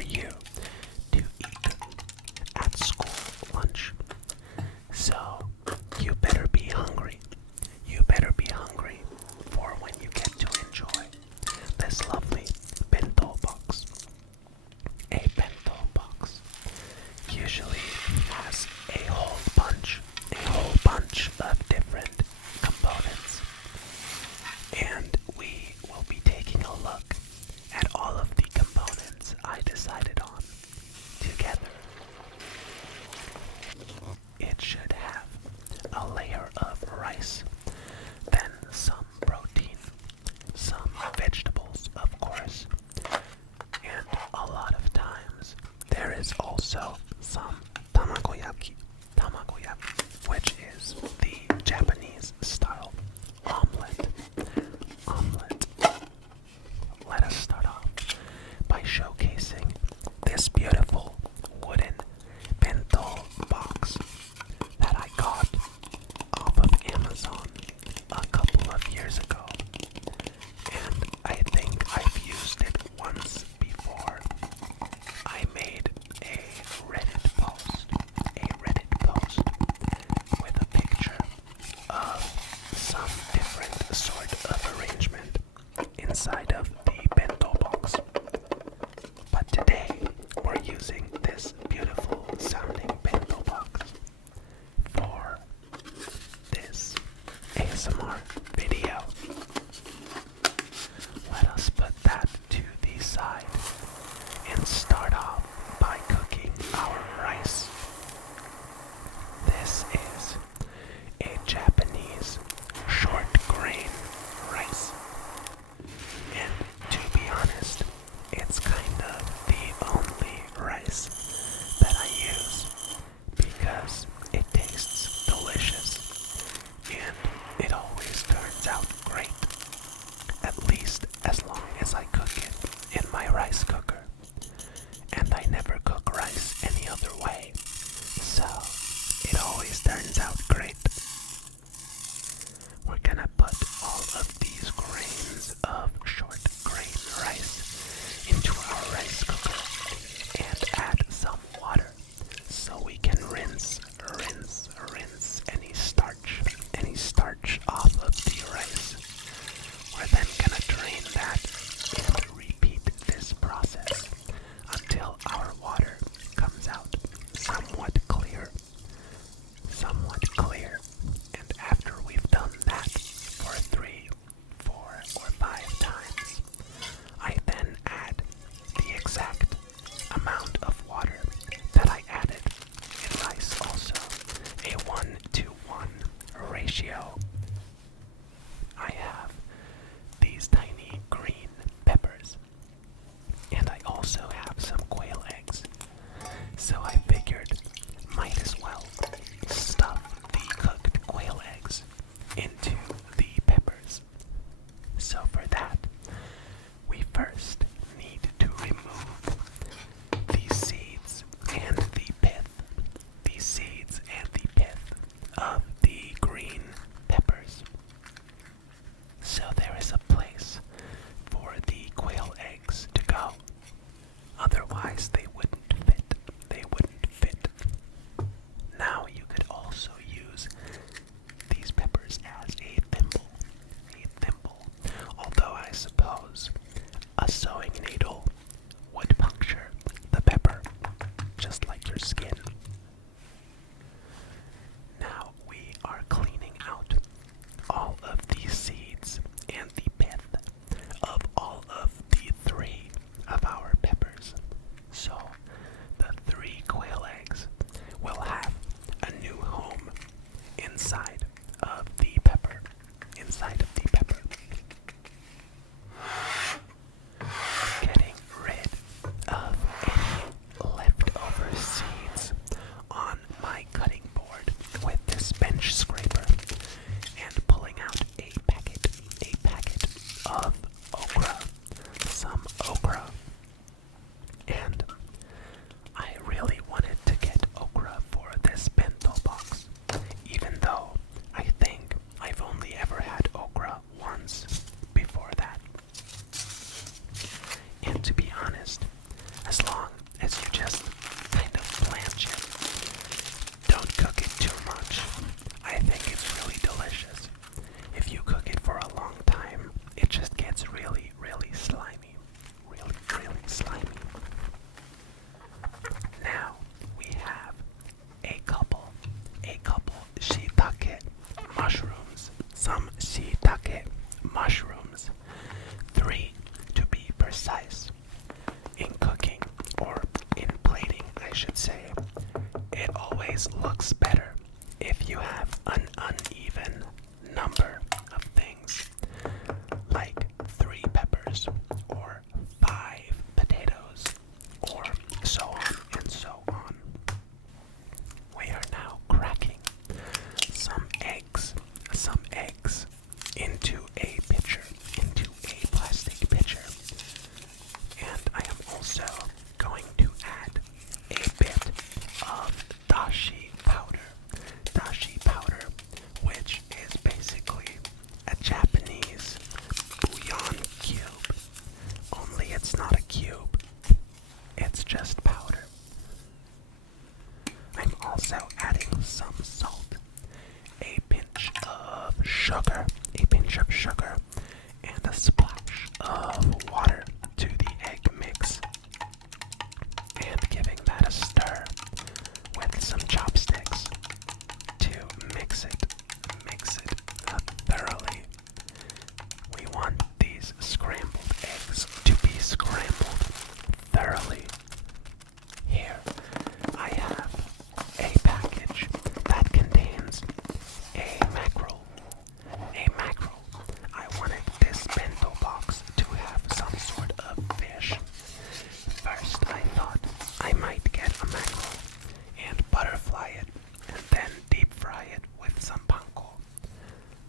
for you to eat at school lunch. So you better be hungry. You better be hungry for when you get to enjoy this lovely bento box. A bento box usually has a whole bunch of different components. And we will be taking a look at all of the components I decided on together. It should have a layer of rice, then some protein, some vegetables, of course, and a lot of times there is also some tamagoyaki, which is the Japanese style omelet. Let us start off by showcasing this beautiful wooden bento box that I got off of Amazon a couple of years ago. And I think I've used it once before. I made a Reddit post with a picture of some different sort of arrangement inside of the bento box. should say, it always looks better if you have an uneven number of things, like 3 peppers or 5 potatoes, or so on and so on. We are now cracking some eggs into a pitcher, into a plastic pitcher. And I am also going to add a bit of dashi powder, which is basically a Japanese bouillon cube, only it's not a cube, it's just powder. I'm also adding some salt, a pinch of sugar, and a splash of water to the egg mix, and giving that a stir with some chopsticks to mix it thoroughly. We want these scrambled eggs to be scrambled thoroughly. Here I have a package that contains a mackerel. I wanted this bento box to have some sort of fish. First I thought I might get a mackerel and butterfly it and then deep fry it with some panko,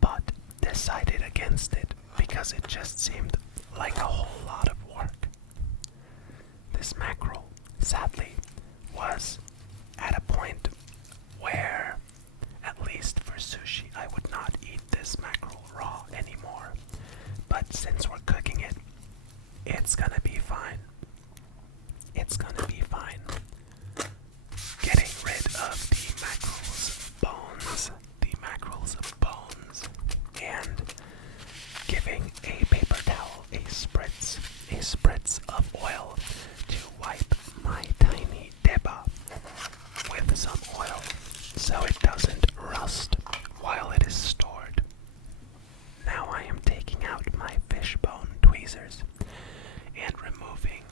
but decided against it because it just seemed like a whole lot of work. This mackerel, sadly, was at a point where, at least for sushi, I would not eat this mackerel raw anymore. But since we're cooking it, it's gonna be fine. It's gonna be fine. Getting rid of the mackerel's bones, and giving a paper towel a spritz of oil to wipe my tiny deba with some oil so it doesn't rust while it is stored. Now I am taking out my fishbone tweezers and removing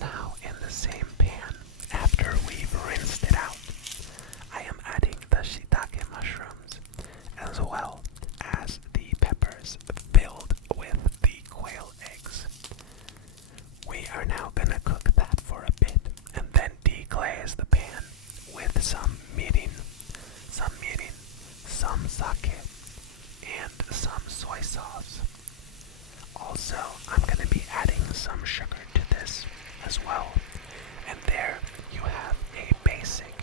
Now in the same pan, after we've rinsed it out, I am adding the shiitake mushrooms as well as the peppers filled with the quail eggs. We are now gonna cook that for a bit and then deglaze the pan with some mirin, some sake, and some soy sauce. Also, I'm going to be adding some sugar to this as well. And there you have a basic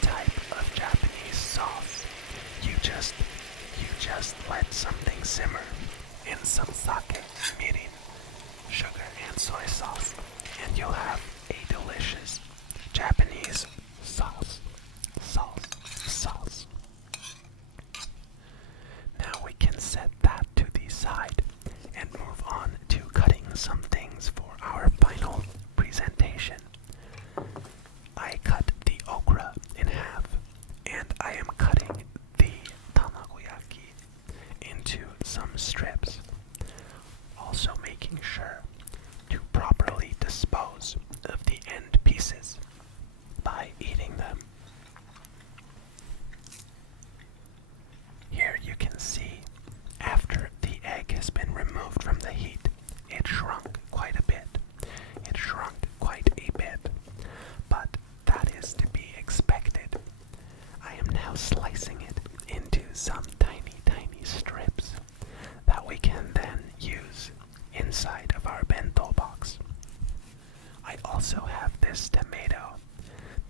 type of Japanese sauce. You just let something simmer in some sake, mirin, sugar, and soy sauce, and you'll have a delicious Japanese sauce. Now we can set that to the side and move on to cutting some things for our final presentation. I cut the okra in half, and I am cutting the tamagoyaki into some strips, also making sure to properly dispose of the end pieces by eating them. Here you can see, after the egg has been removed from the heat, it shrunk quite a bit. But that is to be expected. I am now slicing it into some tiny strips that we can then use inside of our bento box. I also have this tomato.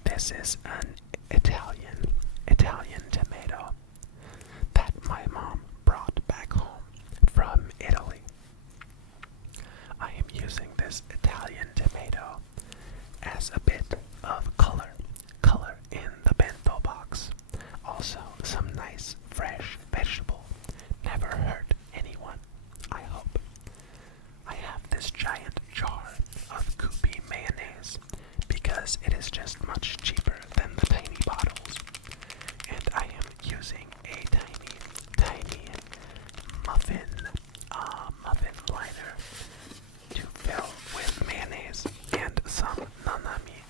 This is an Italian tomato that my mom brought back home from Italy. I am using this Italian tomato as a bit of color in the bento box. Also, some nice fresh vegetable. Never hurt anyone, I hope. I have this giant jar of goopy mayonnaise because it is just much cheaper than the tiny bottles. And I am using a tiny muffin liner to fill with mayonnaise and some nanami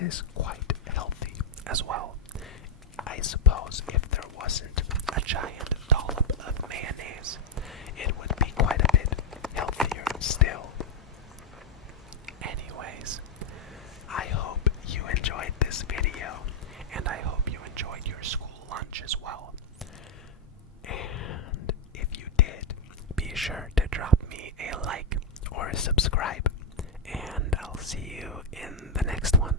is quite healthy as well. I suppose if there wasn't a giant dollop of mayonnaise, it would be quite a bit healthier still. Anyways, I hope you enjoyed this video, and I hope you enjoyed your school lunch as well. And if you did, be sure to drop me a like or a subscribe, and I'll see you in the next one.